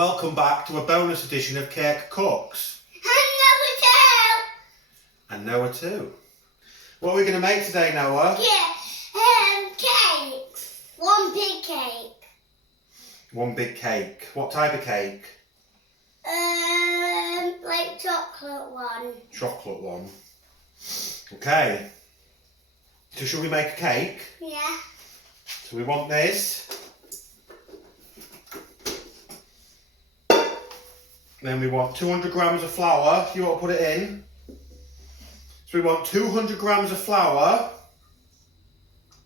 welcome back to a bonus edition of Kirk Kooks. And Noah too. What are we going to make today, Noah? Cakes. One big cake. One big cake. What type of cake? Like chocolate one. Chocolate one. Okay. So shall we make a cake? Yeah. So we want this. Then we want 200 grams of flour. You want to put it in. So we want 200 grams of flour.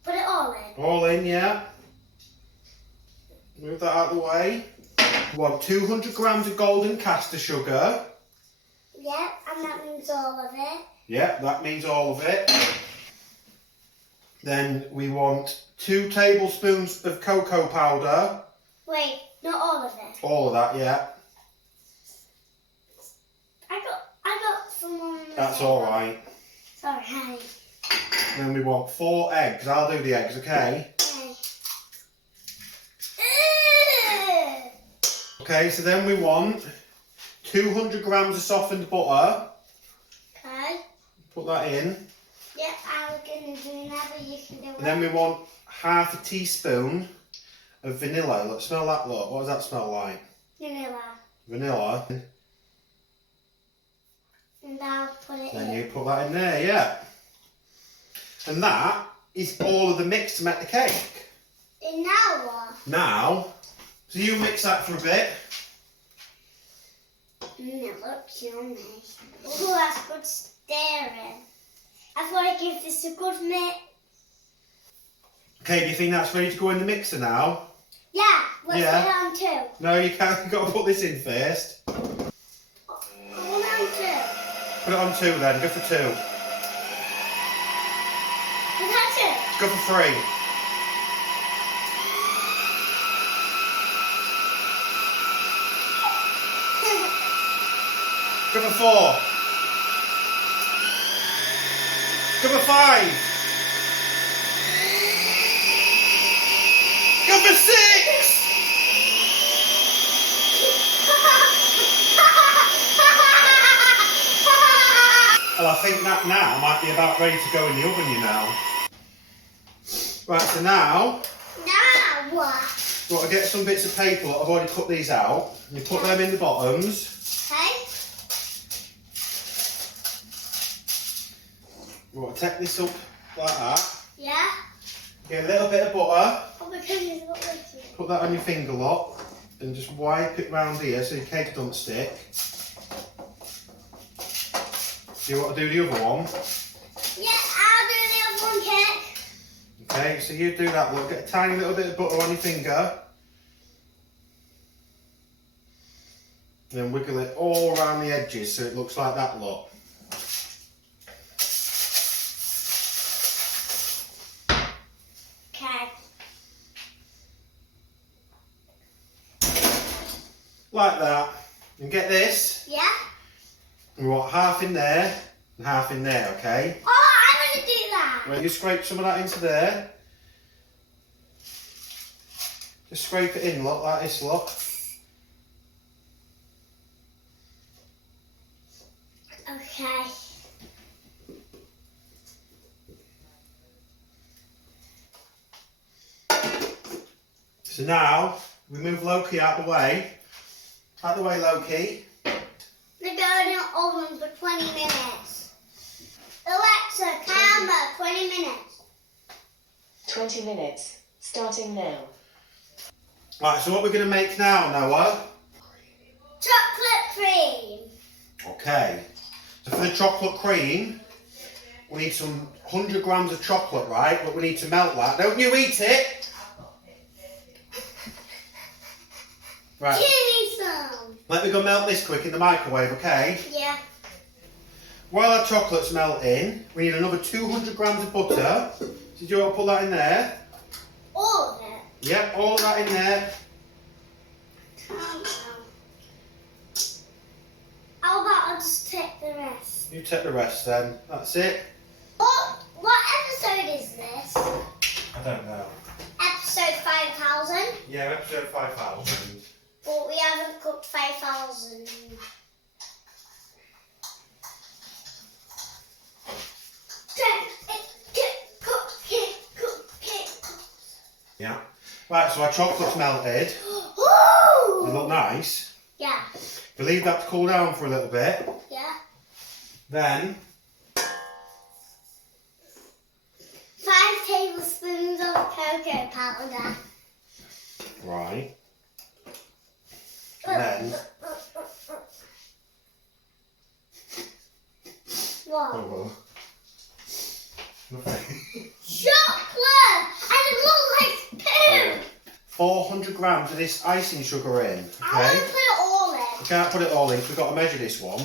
Put it all in. All in, yeah. Move that out of the way. We want 200 grams of golden caster sugar. Yeah, and that means all of it. Yeah, that means all of it. Then we want 2 tablespoons of cocoa powder. Wait, not all of it. All of that, yeah. I got some on the That's table. alright. Sorry. Then we want 4 eggs. I'll do the eggs, okay? Okay, so then we want 200 grams of softened butter. Okay. Put that in. Yeah, I was going to do that, but you can do it. And then we want half a teaspoon of vanilla. Look, smell that, look. What does that smell like? Vanilla. Vanilla. And I'll put it Then in. you put that in there, yeah. And that is all of the mix to make the cake. And now what? Now, so you mix that for a bit. It looks yummy. Oh, that's good stirring. I want to give this a good mix. Okay, do you think that's ready to go in the mixer now? Yeah, let's Yeah. put it on 2. No, you can't. You've got to put this in first. Put it on 2. Put it on 2 then. Go for 2. Is that Go for 3. Go for 4. Go for 5. Go for 6. Well, I think that now might be about ready to go in the oven, you know. Right, so now, Now what? you want to get some bits of paper. I've already cut these out. You put them in the bottoms. Okay. You want to take this up like that. Yeah. Get a little bit of butter. Oh, because it's got this. Put that on your finger, look. And just wipe it round here so your cake don't stick. Do you want to do the other one? Yeah, I'll do the other one, cake. Okay, so you do that, look. Get a tiny little bit of butter on your finger. And then wiggle it all around the edges so it looks like that, look. Okay. Like that. And get this. Yeah. We want half in there and half in there, okay? Oh, I'm going to do that. Right, you scrape some of that into there. Just scrape it in, look, like this, look. Okay. So now, we move Loki out the way. Out the way, Loki. They're going in the oven for 20 minutes. Alexa, timer, 20 minutes. 20 minutes, starting now. Right, so what we're going to make now, Noah? Chocolate cream. Okay. So for the chocolate cream, we need some 100 grams of chocolate, right? But we need to melt that. Don't you eat it! Right. Give me some. Let me go melt this quick in the microwave, okay? Yeah. While our chocolate's melting, we need another 200 grams of butter. So do you want to put that in there? All of it. Yep, all of that in there. How about I just take the rest? You take the rest then. That's it. What episode is this? I don't know. Episode 5000? Yeah, episode 5000. But we haven't cooked 5,000. Yeah. Right, so our chocolate's melted. Ooh! They look nice. Yeah. We leave that to cool down for a little bit. Yeah. Then 5 tablespoons of cocoa powder. right. And then What? oh, nothing. Chocolate! And it looks like poo! 400 grams of this icing sugar in. I want Okay. to put it all in. We can't put it all in, so we've got to measure this one.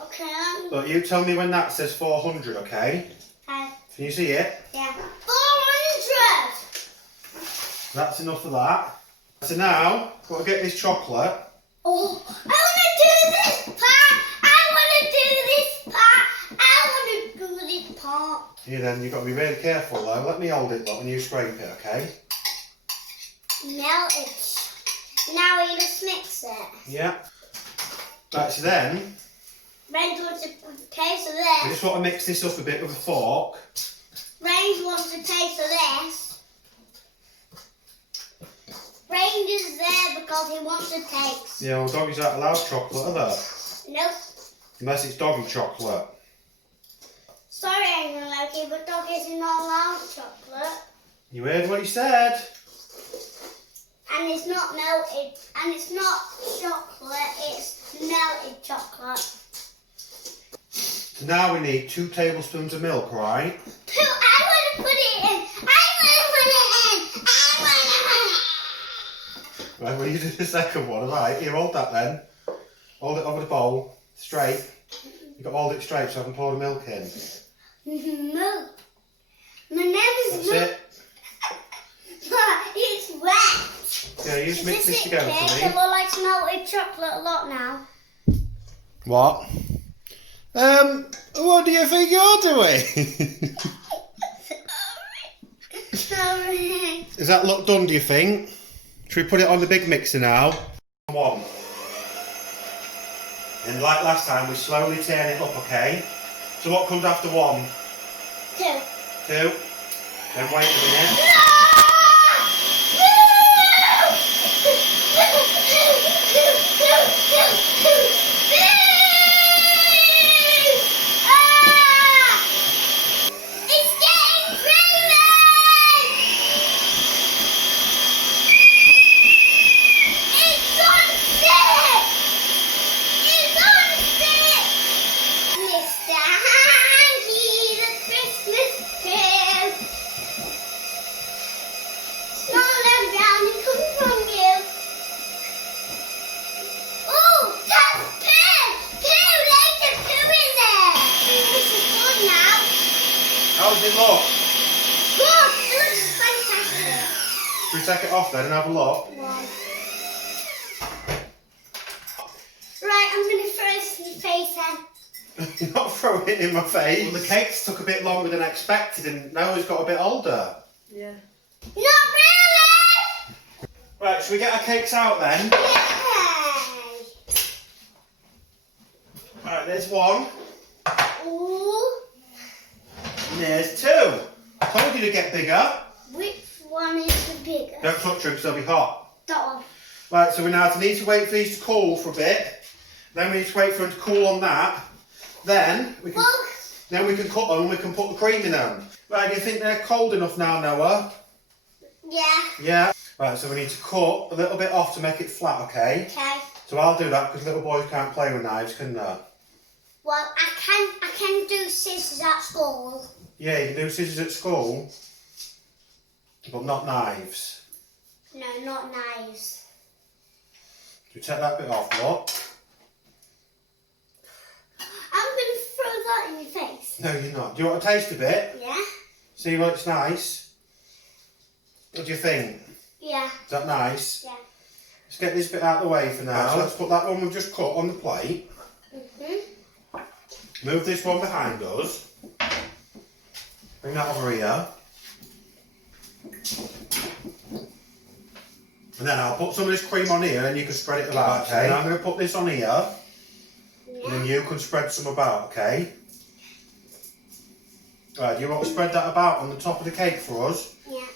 Okay. But you tell me when that says 400, okay? Okay. Can you see it? Yeah. 400! That's enough of that. So now, got to get this chocolate. Oh, I want to do this part! I want to do this part! I want to do this part! Yeah, then you've got to be really careful though. Let me hold it, look, and you scrape it, okay? Melt it. Now we just mix it. Yeah. Right, so then, Range wants a taste of we this. just want to mix this up a bit with a fork. Range wants a taste of this. Range is there because he wants a taste. Yeah, well, doggies aren't allowed chocolate, are they? Nope. Unless it's doggy chocolate. Sorry, Angry Loki, but dog is not allowed chocolate. You heard what he said? And it's not melted. And it's not chocolate, it's melted chocolate. So now we need 2 tablespoons of milk, right? Pooh, I want to put it in. I want to put it in. I want to put it in. Right, well you do the second one, alright? Here, hold that then. Hold it over the bowl, straight. You've got to hold it straight so I can pour the milk in. Milk. My name is That's Milk. it. It's wet. Yeah, you just mix this together It for me. look like melted chocolate a lot now. What? What do you think you're doing? Sorry. Does that look done, do you think? Should we put it on the big mixer now? 1. And like last time, we slowly turn it up, okay? So what comes after 1? 2. 2. Then wait a minute. It's getting creamy! It's on stick! It's on stick! Mr. Hanky, the Christmas tree. Small and brown and come from you. Oh, that's poo! Poo! There's a poo in there! This is good now. How does it look? Good! It looks fantastic. Should we take it off then and have a look? Right, I'm going to throw this in your face then. You're not throwing it in my face. Well, the cakes took a bit longer than expected and Noah's got a bit older. Yeah. Not really! Right, should we get our cakes out then? Yay! Right, there's 1. Ooh, And there's 2. I told you to get bigger. which one is the biggest? Don't touch them because they'll be hot. That one. Right, so we now need to wait for these to cool for a bit. Then we need to wait for them to cool on that. Then we can cut them and we can put the cream in them. Right, do you think they're cold enough now, Noah? Yeah. Yeah. Right, so we need to cut a little bit off to make it flat, okay? Okay. So I'll do that because little boys can't play with knives, can they? Well, I can do scissors at school. Yeah, you can do scissors at school, but not knives. No, not knives. So take that bit off, look. I'm going to throw that in your face. No, you're not. Do you want to taste a bit? Yeah? See what it's nice? What do you think? Yeah. Is that nice? Yeah. Let's get this bit out of the way for now. So let's put that one we've just cut on the plate. Move this one behind us. Bring that over here. And then I'll put some of this cream on here and you can spread it about, okay? And I'm going to put this on here. Yeah. And then you can spread some about, okay? Right, do you want to spread that about on the top of the cake for us? Yeah.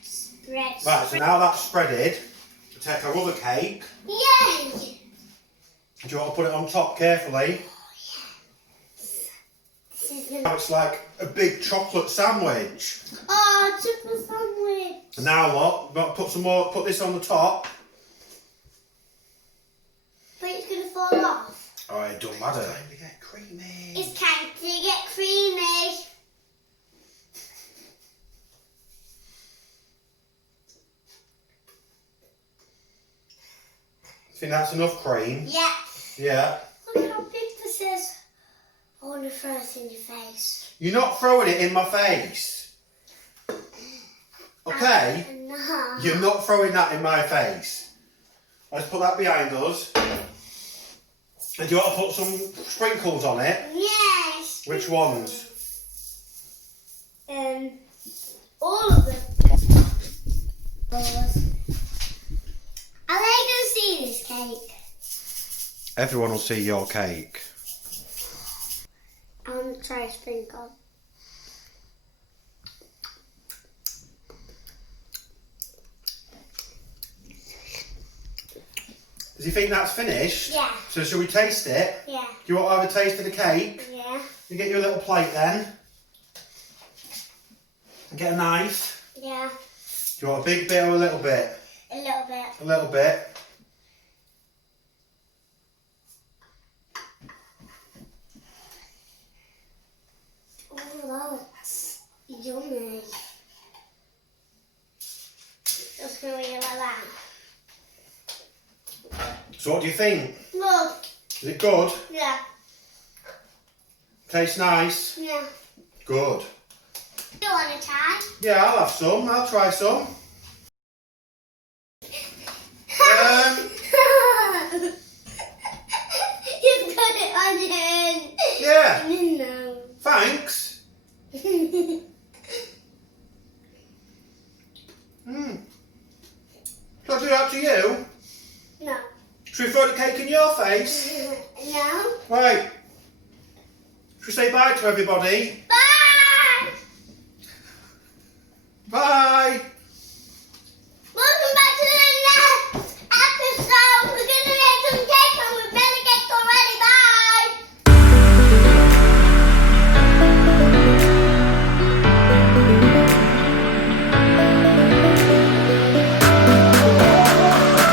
Spread. Right, so now that's spreaded, we take our other cake. Yay! Do you want to put it on top carefully? This is the... Now it's like a big chocolate sandwich. Oh, chocolate sandwich. And now what? We've got to put some more, put this on the top. But it's going to fall off. Oh, it don't matter. It's time to get creamy. It's time to get creamy. Think that's enough cream? Yeah. Yeah. Look how big this is. I want to throw it in your face. You're not throwing it in my face. Okay? No. You're not throwing that in my face. Let's put that behind us. And do you want to put some sprinkles on it? Yes. Which ones? All of them. Are they going to see this cake? Everyone will see your cake. I want to try a sprinkle. Does he think that's finished? Yeah. So shall we taste it? Yeah. Do you want to have a taste of the cake? Yeah. You get your little plate then. And get a knife. Yeah. Do you want a big bit or a little bit? A little bit. A little bit. Oh, that's yummy. Just going to eat it like that. So what do you think? Look. Is it good? Yeah. Tastes nice? Yeah. Good. You want to try? Yeah, I'll have some. I'll try some. You've got it on your hand. Yeah. No. Thanks. Shall I do that to you? No. Should we throw the cake in your face? No. Right. Should we say bye to everybody? Bye! Bye.